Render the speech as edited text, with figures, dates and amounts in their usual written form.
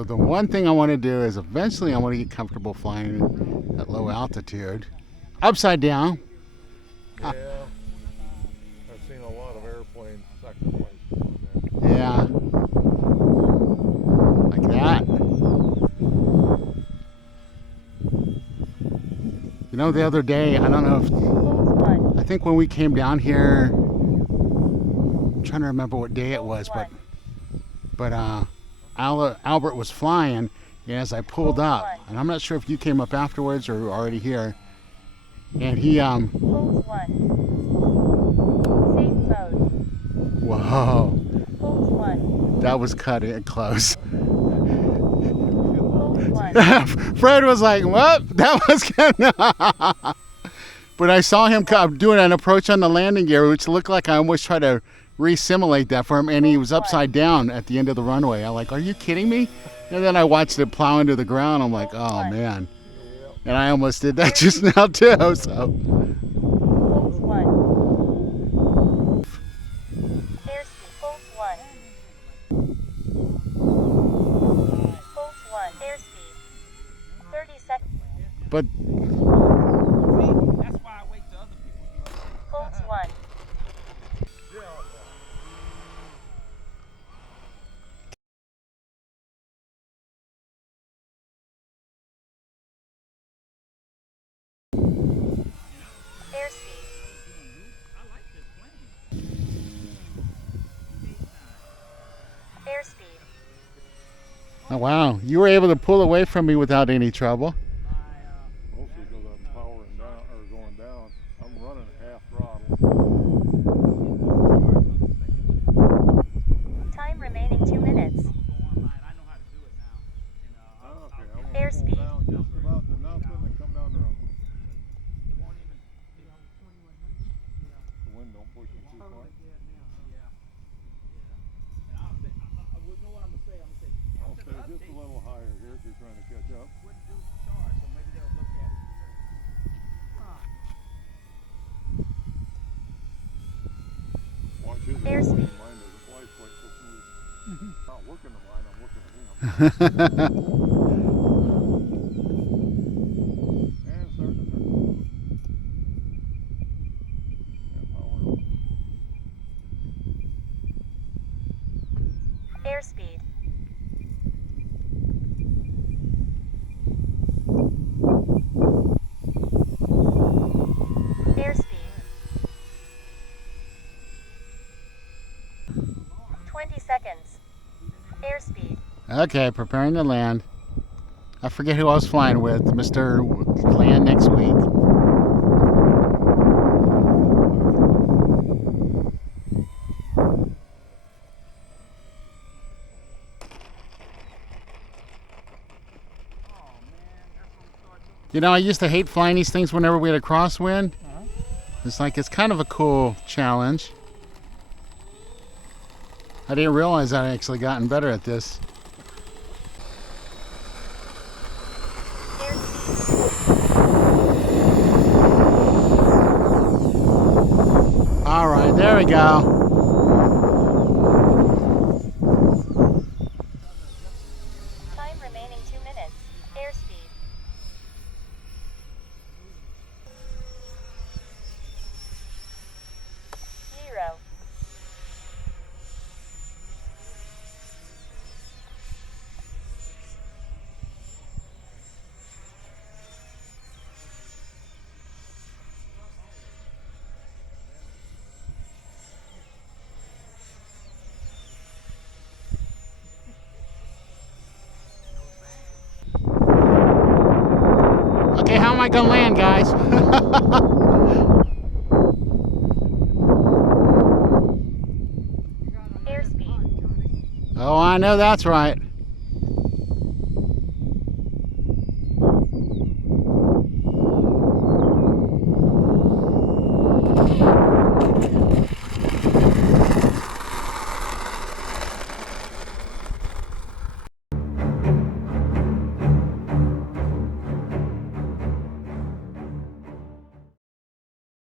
So the one thing I want to do is eventually I want to get comfortable flying at low altitude. Upside down. Yeah. I've seen a lot of airplanes sacrifice doing that. Yeah. Like that. You know, the other day, I don't know if, I think when we came down here, I'm trying to remember what day it was, but Albert was flying as I pulled up, and I'm not sure if you came up afterwards or were already here, and he whoa, that was cutting close. Fred was like, what? That was kind of but I saw him doing an approach on the landing gear, which looked like I almost tried to re-simulate that for him, and he was upside down at the end of the runway. I'm like, are you kidding me? And then I watched it plow into the ground. I'm like, oh man. And I almost did that just now too, so. But that's why I wait till other people do it. Colts 1. Airspeed. I like this plane. Airspeed. oh wow, you were able to pull away from me without any trouble. Mostly because I'm powering down or going down. I'm running half throttle. Time remaining 2 minutes. I know how to do it now. Okay, I'm gonna Airspeed. pull down just about to nothing and come down the runway. The wind don't push you too far. I'll stay just a little higher here if you're trying to catch up. Watch his Airspeed. mine doesn't fly quite so smooth. Not working the line, I'm working the wheel. And starting to turn. And power up. Airspeed. Airspeed. 20 seconds. Airspeed. Okay, preparing to land. I forget who I was flying with. Mr. Land next week. You know, I used to hate flying these things whenever we had a crosswind. It's like, it's kind of a cool challenge. I didn't realize I'd actually gotten better at this. All right, there we go. Time remaining 2 minutes. Airspeed. Zero. Okay, how am I gonna land, guys? Airspeed. Oh, I know that's right.